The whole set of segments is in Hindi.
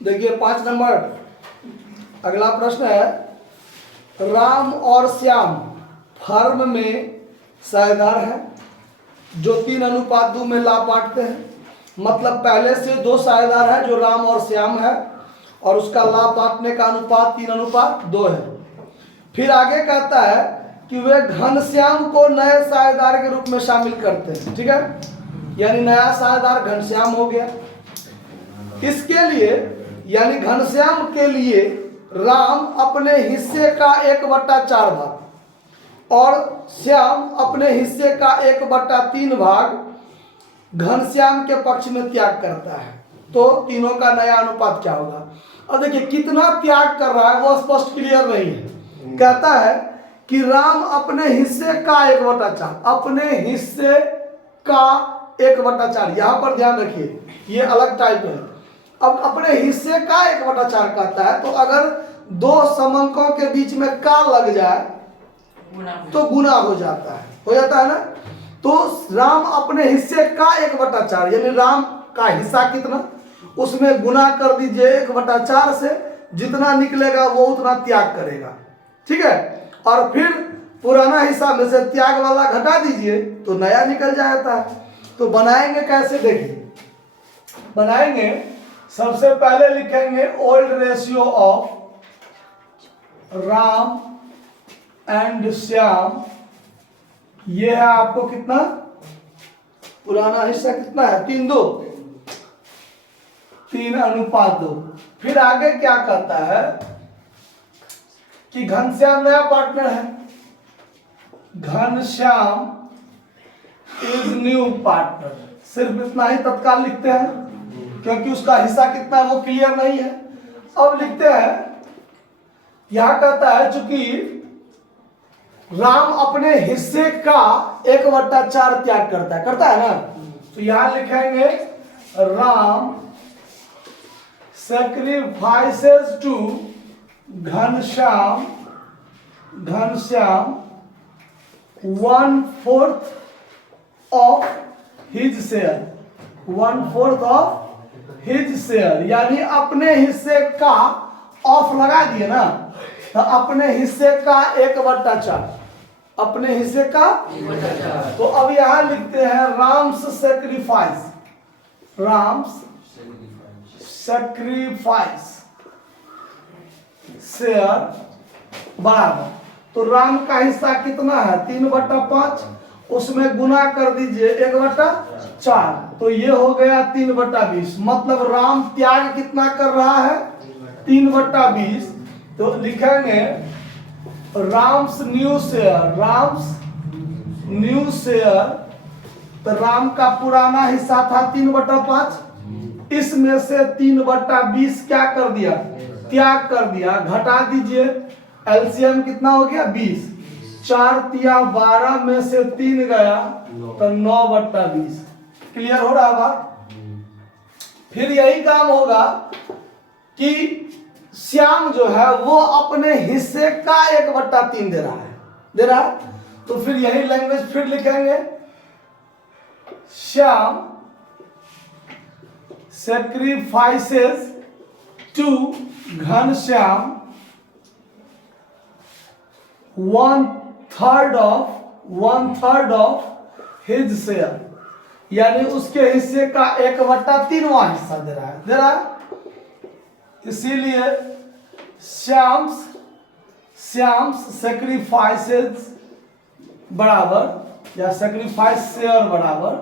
देखिए 5 नंबर अगला प्रश्न है, राम और श्याम फर्म में साझेदार हैं जो 3:2 में लाभ बांटते हैं। मतलब पहले से 2 साझेदार हैं जो राम और श्याम है और उसका लाभ बांटने का अनुपात 3:2 है। फिर आगे कहता है कि वे घनश्याम को नए साझेदार के रूप में शामिल करते हैं। ठीक है, यानी नया साझेदार घनश्याम हो गया। इसके लिए यानी घनश्याम के लिए राम अपने हिस्से का 1/4 भाग और श्याम अपने हिस्से का 1/3 भाग घनश्याम के पक्ष में त्याग करता है। तो तीनों का नया अनुपात क्या होगा? अब देखिए कितना त्याग कर रहा है वो स्पष्ट क्लियर नहीं है। कहता है कि राम अपने हिस्से का 1/4, अपने हिस्से का 1/4, यहां पर ध्यान रखिए ये अलग टाइप है। अब अपने हिस्से का 1/4 कहता है तो अगर 2 समंकों के बीच में का लग जाए तो गुना हो जाता है ना। तो राम अपने हिस्से का 1/4 यानी राम का हिस्सा कितना उसमें गुना कर दीजिए 1/4 से, जितना निकलेगा वो उतना त्याग करेगा। ठीक है, और फिर पुराना हिस्सा में से त्याग वाला घटा दीजिए तो नया निकल जाता है। तो बनाएंगे कैसे? देखिए बनाएंगे, सबसे पहले लिखेंगे old ratio of Ram and Shyam. ये है आपको कितना, पुराना हिस्सा कितना है 3:2। फिर आगे क्या कहता है कि घनश्याम नया पार्टनर है, घनश्याम इज न्यू पार्टनर। सिर्फ इतना ही तत्काल लिखते हैं क्योंकि उसका हिस्सा कितना है वो क्लियर नहीं है। अब लिखते हैं, यहां कहता है चूंकि राम अपने हिस्से का 1/4 त्याग करता है ना, तो यहां लिखेंगे Ram sacrifices to Ghanshyam 1/4 of his share, 1/4 of his share, यानी अपने हिस्से का ऑफ लगा दिए ना, तो अपने हिस्से का 1/4, अपने हिस्से का 1/4। तो अब यहां लिखते हैं Ram's sacrifice, Ram's sacrifice share बराबर, तो राम का हिस्सा कितना है 3/5, उसमें गुना कर दीजिए 1/4, तो ये हो गया 3/20। मतलब राम त्याग कितना कर रहा है 3/20। तो लिखेंगे Ram's new share, Ram's new share, तो राम का पुराना हिस्सा था 3/5, इसमें से 3/20 क्या कर दिया, त्याग कर दिया, घटा दीजिए। एलसीएम कितना हो गया 20, 4 तिया 12 में से 3 गया तो 9/20। क्लियर हो रहा बात? फिर यही काम होगा कि श्याम जो है वो अपने हिस्से का 1/3 दे रहा है, तो फिर यही लैंग्वेज फिर लिखेंगे, Shyam sacrifices to Ghanshyam 1/3 of his share, यानी उसके हिस्से का 1/3वां हिस्सा दे रहा है। इसीलिए श्याम्स sacrifices बराबर या sacrifice शेयर बराबर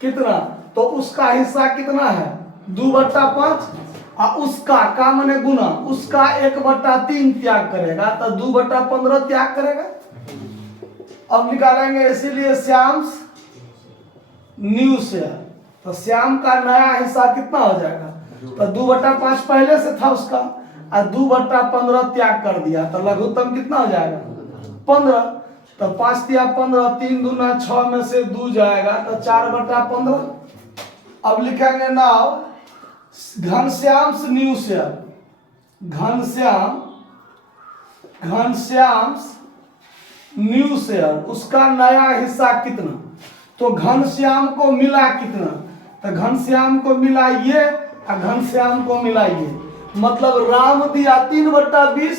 कितना, तो उसका हिस्सा कितना है 2/5 और उसका का माने गुना, उसका 1/3 त्याग करेगा तो 2/15 त्याग करेगा। अब निकालेंगे, इसीलिए श्याम्स न्यू शेयर, तो श्याम का नया हिस्सा कितना हो जाएगा, तो 2/5 पहले से था उसका और 2/15 त्याग कर दिया, तो लघुत्तम कितना हो जाएगा 15, तो 5 तिया 15, 3 दूना 6 में से 2 जाएगा तो 4/15। अब लिखेंगे now Ghanshyam's new share, Ghanshyam's new share, उसका नया हिस्सा कितना, तो घनश्याम को मिला कितना, तो घनश्याम को मिला ये और घनश्याम को मिला ये, मतलब राम दिया 3/20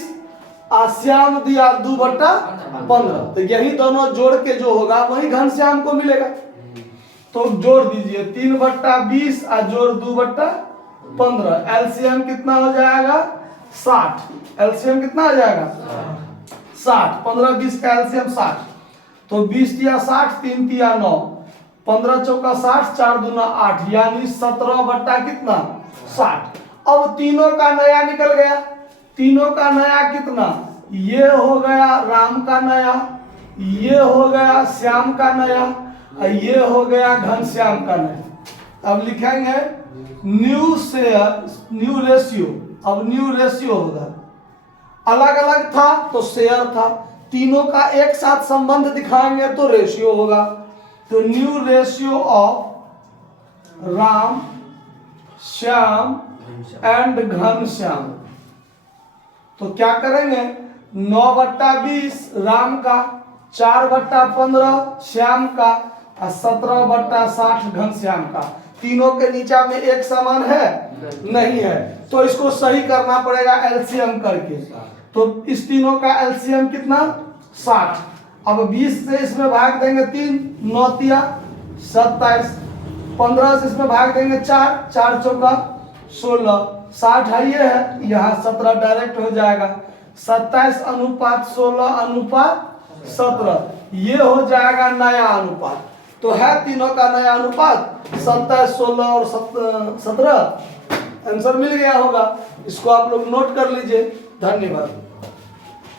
और श्याम दिया 2/15। तो यही दोनों जोड़ के जो होगा वही घनश्याम को मिलेगा। तो जोड़ दीजिए 3/20 और जोड़ 2/15, एलसीएम कितना हो जाएगा 60। एलसीएम कितना हो जाएगा 60। 15-20 का एलसीएम 60। तो 20 तिया 60, 3 तिया 9, 15 चौका 60, 4 दूना 8, यानी 17 कितना 60। अब तीनों का नया निकल गया। तीनों का नया कितना, ये हो गया राम का नया, ये हो गया श्याम का नया, और ये हो गया घनश्याम का नया। अब लिखेंगे न्यू शेयर, न्यू रेशियो। अब न्यू रेशियो होगा, अलग अलग था तो शेयर था, तीनों का एक साथ संबंध दिखाएंगे तो रेशियो होगा। तो new ratio of Ram, Shyam and Ghanshyam. तो क्या करेंगे, 9/20 राम का, 4/15 श्याम का और 17/60 घनश्याम का। तीनों के नीचा में एक समान है नहीं है, तो इसको सही करना पड़ेगा एलसीएम करके। तो इस तीनों का एलसीएम कितना 60। अब 20 से इसमें भाग देंगे 3, 9 तिया 27, 15 से इसमें भाग देंगे 4, 4 चौका 16, 60 है ये है, यहाँ 17 डायरेक्ट हो जाएगा। 27:16:17, ये हो जाएगा नया अनुपात। तो है तीनों का नया अनुपात 27, 16 और 17। आंसर मिल गया होगा, इसको आप लोग नोट कर लीजिए। धन्यवाद।